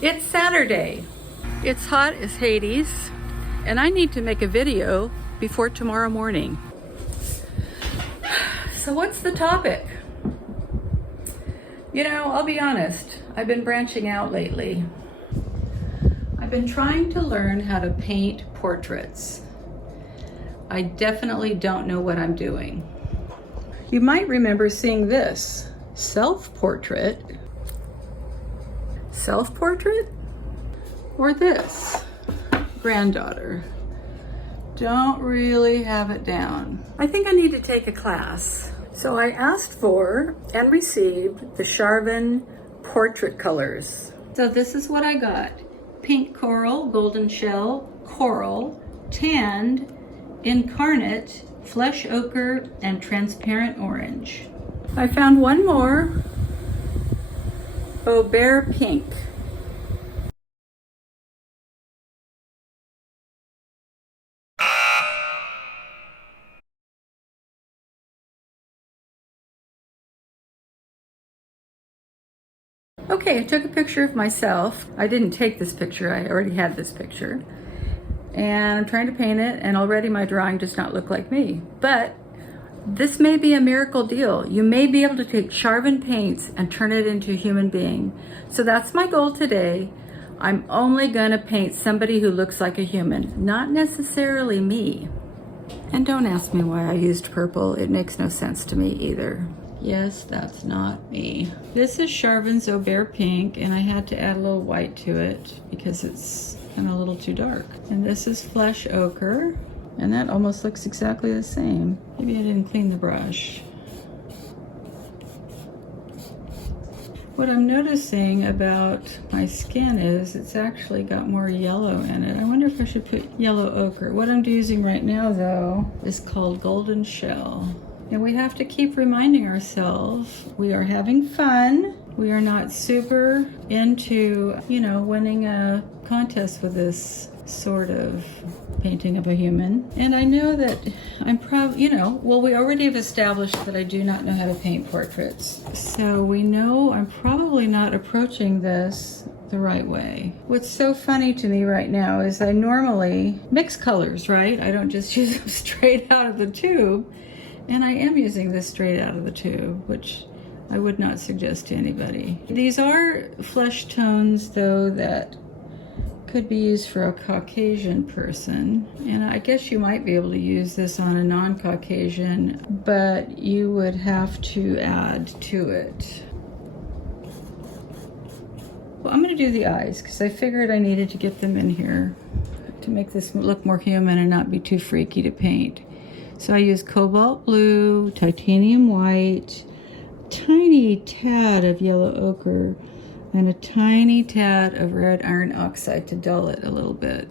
It's Saturday. It's hot as Hades, and I need to make a video before tomorrow morning. So what's the topic? You know, I'll be honest, I've been branching out lately. I've been trying to learn how to paint portraits. I definitely don't know what I'm doing. You might remember seeing this, self-portrait, or this, granddaughter. Don't really have it down. I think I need to take a class. So I asked for and received the Charvin portrait colors. So this is what I got. Pink coral, golden shell, coral, tanned, incarnate, flesh ochre, and transparent orange. I found one more, Aubert pink. Okay, I took a picture of myself. I didn't take this picture, I already had this picture. And I'm trying to paint it, and already my drawing does not look like me. But this may be a miracle deal. You may be able to take Charvin paints and turn it into a human being. So that's my goal today. I'm only gonna paint somebody who looks like a human, not necessarily me. And don't ask me why I used purple. It makes no sense to me either. Yes, that's not me. This is Charvin's Aubert pink, and I had to add a little white to it because it's kind of a little too dark. And this is flesh ochre, and that almost looks exactly the same. Maybe I didn't clean the brush. What I'm noticing about my skin is it's actually got more yellow in it. I wonder if I should put yellow ochre. What I'm using right now, though, is called golden shell. And we have to keep reminding ourselves we are having fun. We are not super into, winning a contest with this sort of painting of a human. And I know that I'm probably, we already have established that I do not know how to paint portraits. So we know I'm probably not approaching this the right way. What's so funny to me right now is I normally mix colors, right? I don't just use them straight out of the tube. And I am using this straight out of the tube, which I would not suggest to anybody. These are flesh tones, though, that could be used for a Caucasian person. And I guess you might be able to use this on a non-Caucasian, but you would have to add to it. Well, I'm gonna do the eyes, because I figured I needed to get them in here to make this look more human and not be too freaky to paint. So I use cobalt blue, titanium white, tiny tad of yellow ochre, and a tiny tad of red iron oxide to dull it a little bit.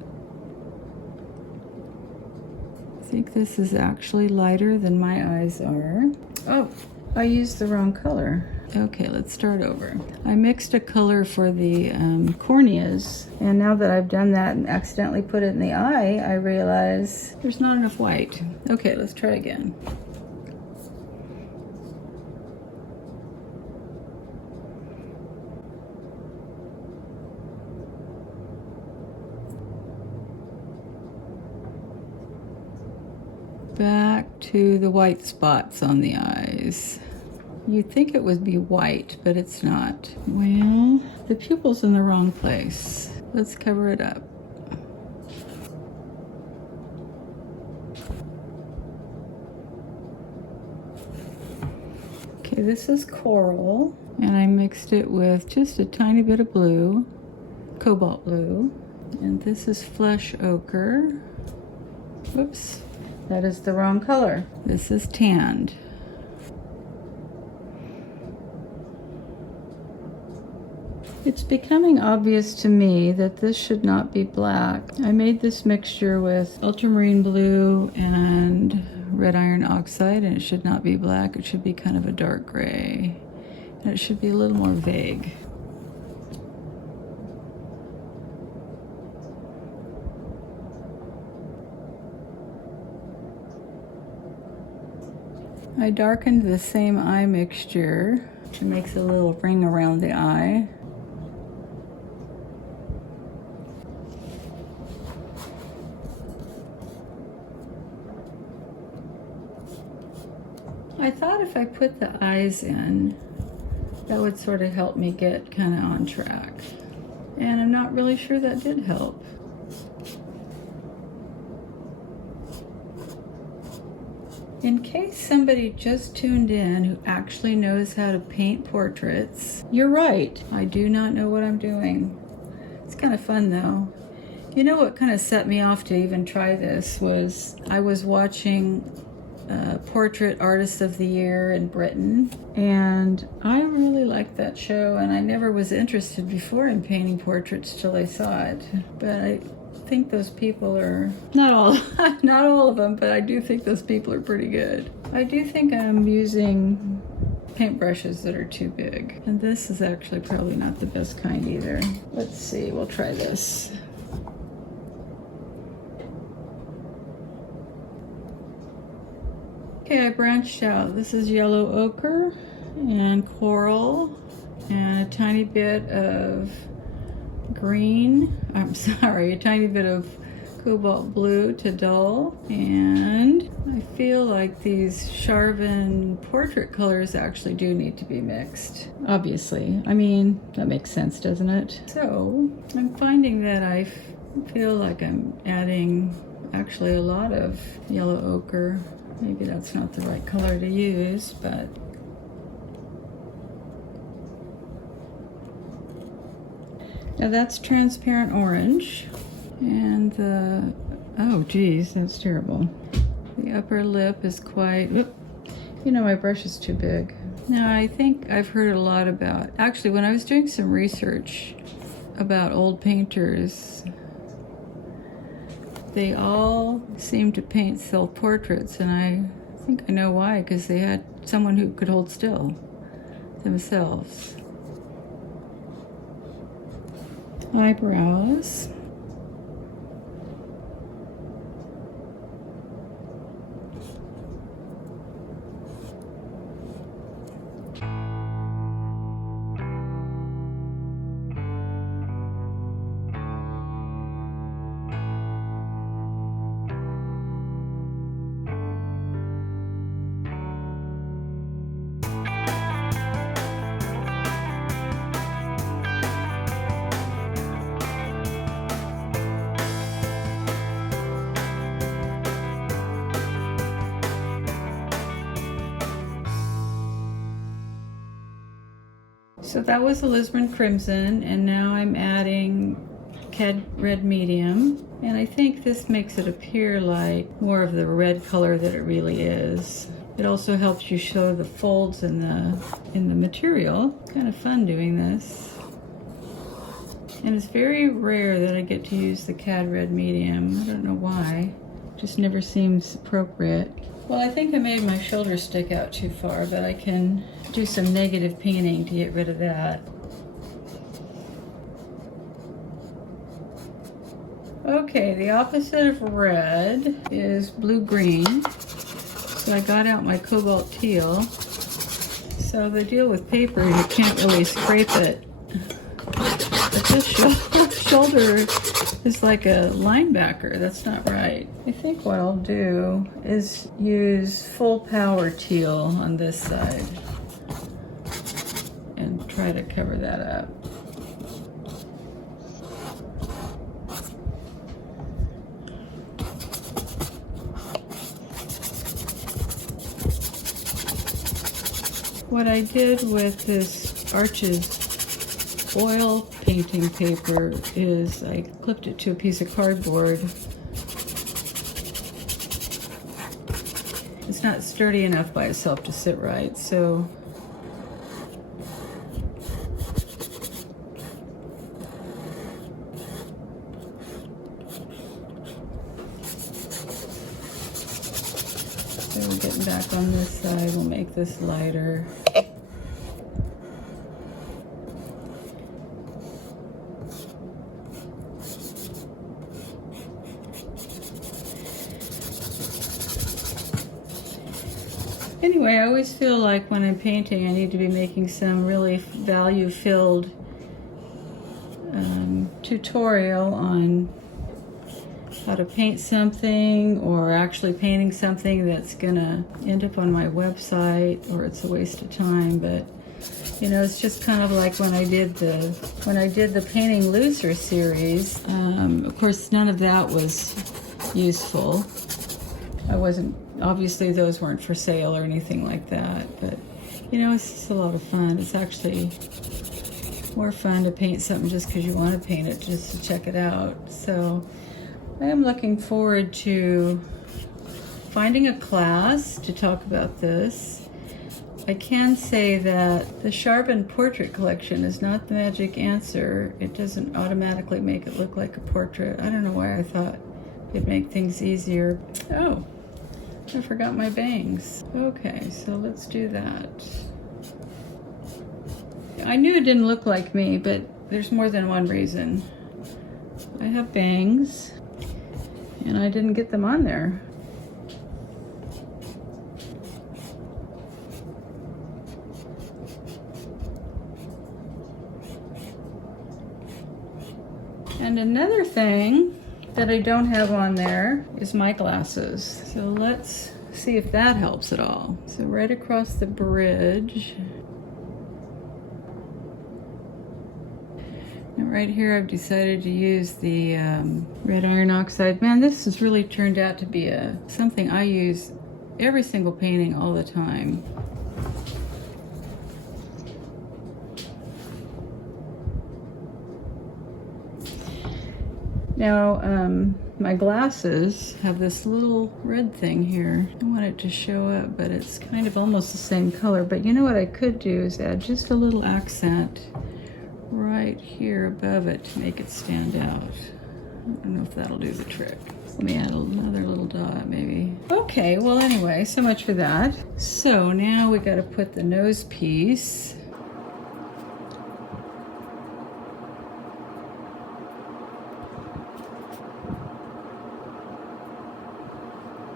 I think this is actually lighter than my eyes are. Oh, I used the wrong color. Okay, let's start over. I mixed a color for the corneas, and now that I've done that and accidentally put it in the eye, I realize there's not enough white. Okay, let's try again. Back to the white spots on the eyes. You'd think it would be white, but it's not. Well, the pupil's in the wrong place. Let's cover it up. Okay, this is coral, and I mixed it with just a tiny bit of blue, cobalt blue, and this is flesh ochre. Whoops, that is the wrong color. This is tanned. It's becoming obvious to me that this should not be black. I made this mixture with ultramarine blue and red iron oxide, and it should not be black. It should be kind of a dark gray. And it should be a little more vague. I darkened the same eye mixture, which makes a little ring around the eye. I thought if I put the eyes in, that would sort of help me get kind of on track. And I'm not really sure that did help. In case somebody just tuned in who actually knows how to paint portraits, you're right. I do not know what I'm doing. It's kind of fun though. You know what kind of set me off to even try this was I was watching Portrait Artist of the Year in Britain, and I really liked that show, and I never was interested before in painting portraits till I saw it. But I think those people are not all of them, but I do think those people are pretty good. I do think I'm using paintbrushes that are too big, and this is actually probably not the best kind either. Let's see, we'll try this. Okay, I branched out. This is yellow ochre and coral and a tiny bit of green. I'm sorry, a tiny bit of cobalt blue to dull. And I feel like these Charvin portrait colors actually do need to be mixed. Obviously. I mean, that makes sense, doesn't it? So I'm finding that I feel like I'm adding actually a lot of yellow ochre. Maybe that's not the right color to use, but now that's transparent orange, and the, oh geez, that's terrible. The upper lip is quite, you know, my brush is too big. Now I think I've heard a lot about, actually when I was doing some research about old painters, they all seem to paint self-portraits, and I think I know why, because they had someone who could hold still themselves. Eyebrows. So that was alizarin crimson, and now I'm adding Cad Red Medium, and I think this makes it appear like more of the red color that it really is. It also helps you show the folds in the material. Kind of fun doing this. And it's very rare that I get to use the Cad Red Medium. I don't know why. It just never seems appropriate. Well, I think I made my shoulder stick out too far, but I can do some negative painting to get rid of that. Okay, the opposite of red is blue-green. So I got out my cobalt teal. So the deal with paper, you can't really scrape it. But this shoulder is like a linebacker. That's not right. I think what I'll do is use full power teal on this side and try to cover that up. What I did with this Arches oil painting paper is I clipped it to a piece of cardboard. It's not sturdy enough by itself to sit right, so we're getting back on this side. We'll make this lighter. Anyway, I always feel like when I'm painting, I need to be making some really value-filled tutorial on how to paint something, or actually painting something that's gonna end up on my website, or it's a waste of time. But you know, it's just kind of like when I did the Painting Looser series. Of course, none of that was useful. Obviously those weren't for sale or anything like that, but you know, it's just a lot of fun. It's actually more fun to paint something just because you want to paint it, just to check it out. So I am looking forward to finding a class to talk about this. I can say that the Charbon Portrait Collection is not the magic answer. It doesn't automatically make it look like a portrait. I don't know why I thought it'd make things easier. Oh, I forgot my bangs. Okay, so let's do that. I knew it didn't look like me, but there's more than one reason. I have bangs, and I didn't get them on there. And another thing that I don't have on there is my glasses. So let's see if that helps at all. So right across the bridge. And right here I've decided to use the red iron oxide. Man, this has really turned out to be something I use every single painting all the time. Now, my glasses have this little red thing here. I want it to show up, but it's kind of almost the same color. But you know what I could do is add just a little accent right here above it to make it stand out. I don't know if that'll do the trick. Let me add another little dot maybe. Okay, well anyway, so much for that. So now we gotta put the nose piece.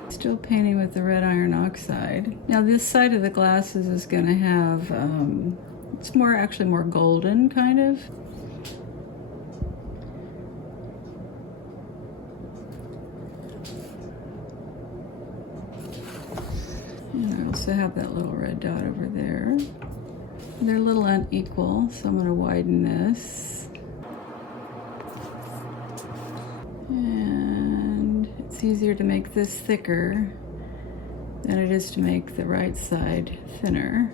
Still painting with the red iron oxide. Now this side of the glasses is going to have, it's actually more golden kind of. And I also have that little red dot over there. They're a little unequal, so I'm going to widen this. And it's easier to make this thicker than it is to make the right side thinner.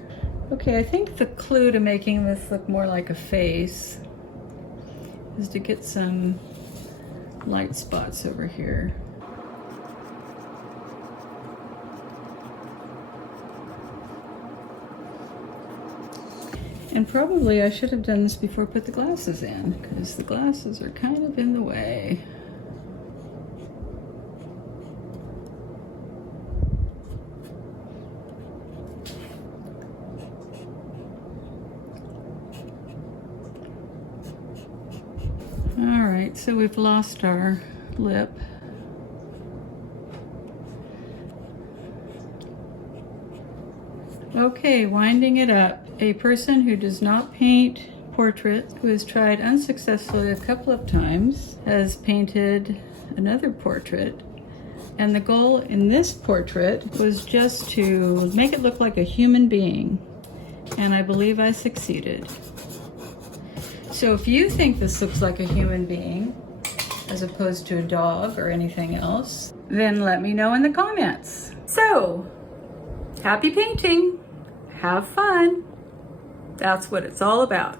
Okay, I think the clue to making this look more like a face is to get some light spots over here. And probably I should have done this before I put the glasses in, because the glasses are kind of in the way. All right, so we've lost our lip. Okay, winding it up. A person who does not paint portraits, who has tried unsuccessfully a couple of times, has painted another portrait. And the goal in this portrait was just to make it look like a human being. And I believe I succeeded. So if you think this looks like a human being, as opposed to a dog or anything else, then let me know in the comments. So, happy painting, have fun. That's what it's all about.